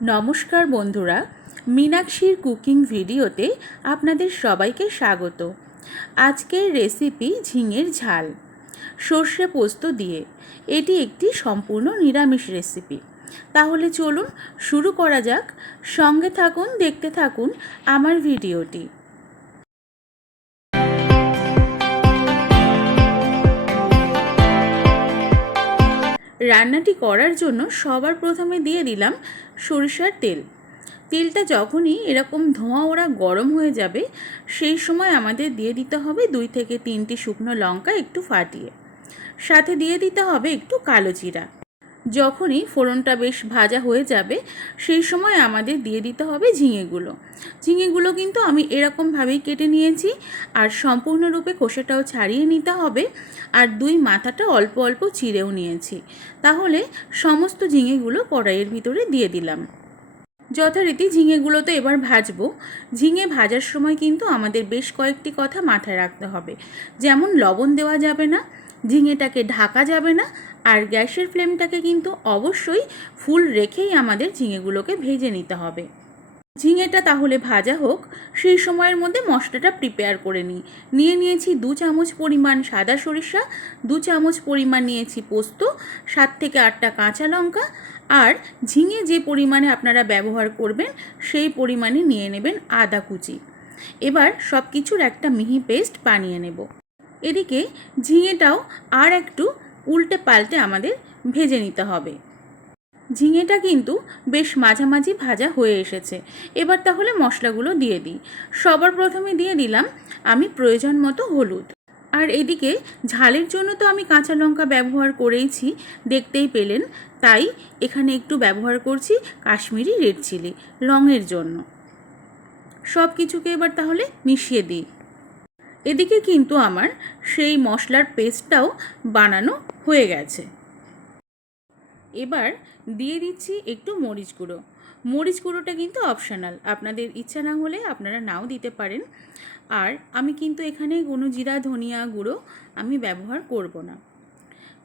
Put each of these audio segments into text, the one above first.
নমস্কার বন্ধুরা, মীনাক্ষীর কুকিং ভিডিওতে আপনাদের সবাইকে স্বাগত। আজকের রেসিপি ঝিঙের ঝাল সর্ষে পোস্ত দিয়ে। এটি একটি সম্পূর্ণ নিরামিষ রেসিপি। তাহলে চলুন শুরু করা যাক। সঙ্গে থাকুন, দেখতে থাকুন আমার ভিডিওটি। রান্নাটি করার জন্য সবার প্রথমে দিয়ে দিলাম সরিষার তেল। তেলটা যখনই এরকম ধোঁয়া ওড়া গরম হয়ে যাবে, সেই সময় আমাদের দিয়ে দিতে হবে 2 থেকে 3টি শুকনো লঙ্কা একটু ফাটিয়ে। সাথে দিয়ে দিতে হবে একটু কালো জিরা। যখনই ফোড়নটা বেশ ভাজা হয়ে যাবে, সেই সময় আমাদের দিয়ে দিতে হবে ঝিঙেগুলো। ঝিঙেগুলো কিন্তু আমি এরকমভাবেই কেটে নিয়েছি, আর সম্পূর্ণরূপে খোসাটাও ছাড়িয়ে নিতে হবে। আর 2 মাথাটা অল্প অল্প চিড়েও নিয়েছি। তাহলে সমস্ত ঝিঙেগুলো কড়াইয়ের ভিতরে দিয়ে দিলাম। যথারীতি ঝিঙেগুলো তো এবার ভাজবো। ঝিঙে ভাজার সময় কিন্তু আমাদের বেশ কয়েকটি কথা মাথায় রাখতে হবে। যেমন লবণ দেওয়া যাবে না, ঝিঙেটাকে ঢাকা যাবে না, আর গ্যাসের ফ্লেমটাকে কিন্তু অবশ্যই ফুল রেখেই আমাদের ঝিঙেগুলোকে ভেজে নিতে হবে। ঝিঙেটা তাহলে ভাজা হোক, সেই সময়ের মধ্যে মশলাটা প্রিপেয়ার করে নিয়েছি 2 চামচ পরিমাণ সাদা সরিষা, 2 চামচ পরিমাণ নিয়েছি পোস্ত, 7 থেকে 8টা কাঁচা লঙ্কা, আর ঝিঙে যে পরিমাণে আপনারা ব্যবহার করবেন সেই পরিমাণে নিয়ে নেবেন আদা কুচি। এবার সব কিছুর একটা মিহি পেস্ট বানিয়ে নেব। এদিকে ঝিঙেটাও আর একটু উল্টে পাল্টে আমাদের ভেজে নিতে হবে। ঝিঙেটা কিন্তু বেশ মাঝামাঝি ভাজা হয়ে এসেছে। এবার তাহলে মশলাগুলো দিয়ে দিই। সবার প্রথমে দিয়ে দিলাম আমি প্রয়োজন মতো হলুদ। আর এদিকে ঝালের জন্য তো আমি কাঁচা লঙ্কা ব্যবহার করেইছি, দেখতেই পেলেন। তাই এখানে একটু ব্যবহার করছি কাশ্মীরি রেড চিলি রঙের জন্য। সব কিছুকে এবার তাহলে মিশিয়ে দিই। এদিকে কিন্তু আমার সেই মশলার পেস্টটাও বানানো হয়ে গেছে। এবার দিয়ে দিচ্ছি একটু মরিচ গুঁড়ো। মরিচ গুঁড়োটা কিন্তু অপশনাল, আপনাদের ইচ্ছা না হলে আপনারা নাও দিতে পারেন। আর আমি কিন্তু এখানে কোনো জিরা ধনিয়া গুঁড়ো আমি ব্যবহার করব না।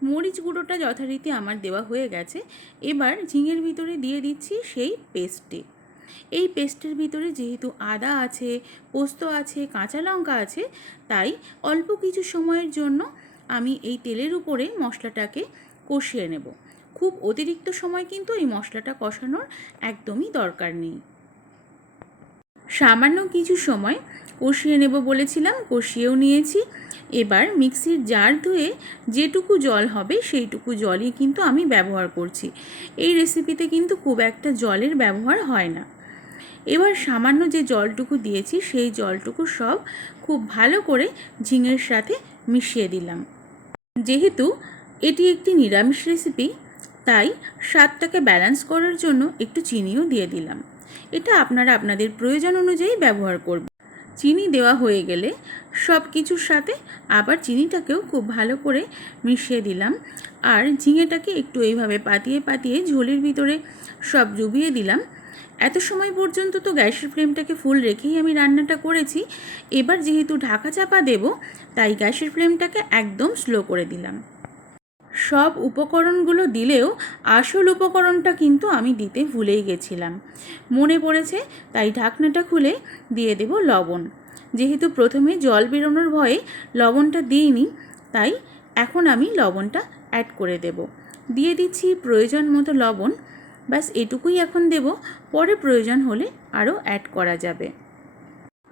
মরিচ গুঁড়োটা যথারীতি আমার দেওয়া হয়ে গেছে। এবার ঝিঙের ভিতরে দিয়ে দিচ্ছি সেই পেস্টটি। এই পেস্টের ভিতরে যেহেতু আদা আছে, পোস্ত আছে, কাঁচা লঙ্কা আছে, তাই অল্প কিছু সময়ের জন্য আমি এই তেলের উপরে মশলাটাকে কষিয়ে নেব। খুব অতিরিক্ত সময় কিন্তু এই মশলাটা কষানোর একদমই দরকার নেই। সামান্য কিছু সময় কষিয়ে নেব বলেছিলাম, কষিয়েও নিয়েছি। এবার মিক্সির জার ধুয়ে যেটুকু জল হবে সেইটুকু জলই কিন্তু আমি ব্যবহার করছি। এই রেসিপিতে কিন্তু খুব একটা জলের ব্যবহার হয় না। এবার সামান্য যে জলটুকু দিয়েছি সেই জলটুকু সব খুব ভালো করে ঝিঙের সাথে মিশিয়ে দিলাম। যেহেতু এটি একটি নিরামিষ রেসিপি, তাই স্বাদটাকে ব্যালেন্স করার জন্য একটু চিনিও দিয়ে দিলাম। এটা আপনারা আপনাদের প্রয়োজন অনুযায়ী ব্যবহার করবেন। চিনি দেওয়া হয়ে গেলে সব কিছুর সাথে আবার চিনিটাকেও খুব ভালো করে মিশিয়ে দিলাম। আর ঝিঙেটাকে একটু এইভাবে পাতিয়ে পাতিয়ে ঝোলের ভিতরে সব ডুবিয়ে দিলাম। এত সময় পর্যন্ত তো গ্যাসের ফ্লেমটাকে ফুল রেখেই আমি রান্নাটা করেছি। এবার যেহেতু ঢাকা চাপা দেব, তাই গ্যাসের ফ্লেমটাকে একদম স্লো করে দিলাম। সব উপকরণগুলো দিলেও আসল উপকরণটা কিন্তু আমি দিতে ভুলেই গেছিলাম, মনে পড়েছে, তাই ঢাকনাটা খুলে দিয়ে দেব লবণ। যেহেতু প্রথমে জল বেরোনোর ভয়ে লবণটা দিইনি, তাই এখন আমি লবণটা অ্যাড করে দেব। দিয়ে দিচ্ছি প্রয়োজন মতো লবণ। ব্যাস এটুকুই এখন দেব, পরে প্রয়োজন হলে আরও অ্যাড করা যাবে।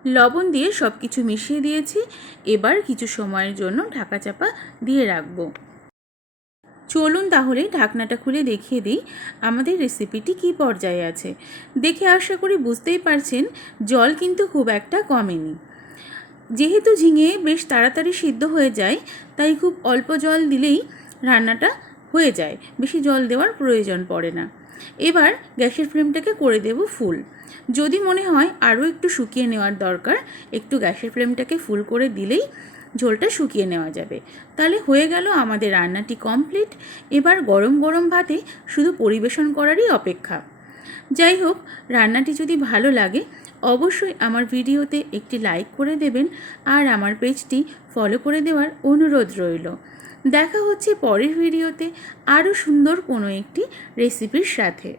লবণ দিয়ে সব কিছু মিশিয়ে দিয়েছি। এবার কিছু সময়ের জন্য ঢাকা চাপা দিয়ে রাখবো। চলুন তাহলে ঢাকনাটা খুলে দেখিয়ে দিই আমাদের রেসিপিটি কী পর্যায়ে আছে। দেখে আশা করি বুঝতেই পারছেন জল কিন্তু খুব একটা কমেনি। যেহেতু ঝিঙে বেশ তাড়াতাড়ি সিদ্ধ হয়ে যায়, তাই খুব অল্প জল দিলেই রান্নাটা হয়ে যায়, বেশি জল দেওয়ার প্রয়োজন পড়ে না। এবার গ্যাসের ফ্লেমটাকে করে দেব ফুল। যদি মনে হয় আরও একটু শুকিয়ে নেওয়ার দরকার, একটু গ্যাসের ফ্লেমটাকে ফুল করে দিলেই ঝোলটা শুকিয়ে নেওয়া যাবে। তাহলে হয়ে গেল আমাদের রান্নাটি কমপ্লিট। এবার গরম গরম ভাতে শুধু পরিবেশন করারই অপেক্ষা। যাই হোক, রান্নাটি যদি ভালো লাগে অবশ্যই আমার ভিডিওতে একটি লাইক করে দেবেন, আর আমার পেজটি ফলো করে দেওয়ার অনুরোধ রইল। দেখা হচ্ছে পরের ভিডিওতে আরও সুন্দর কোনো একটি রেসিপির সাথে।